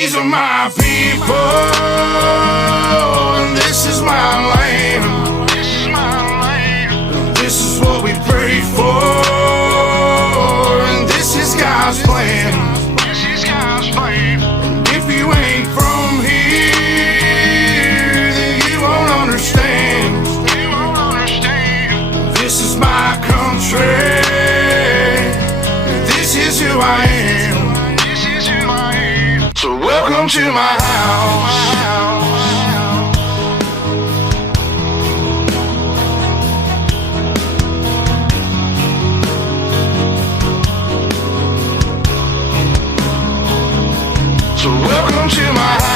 These are my people, and this is my land. This is what we pray for, and this is God's plan. And if you ain't from here, then you won't understand. This is my country, this is who I am. So welcome to my house. So welcome to my house.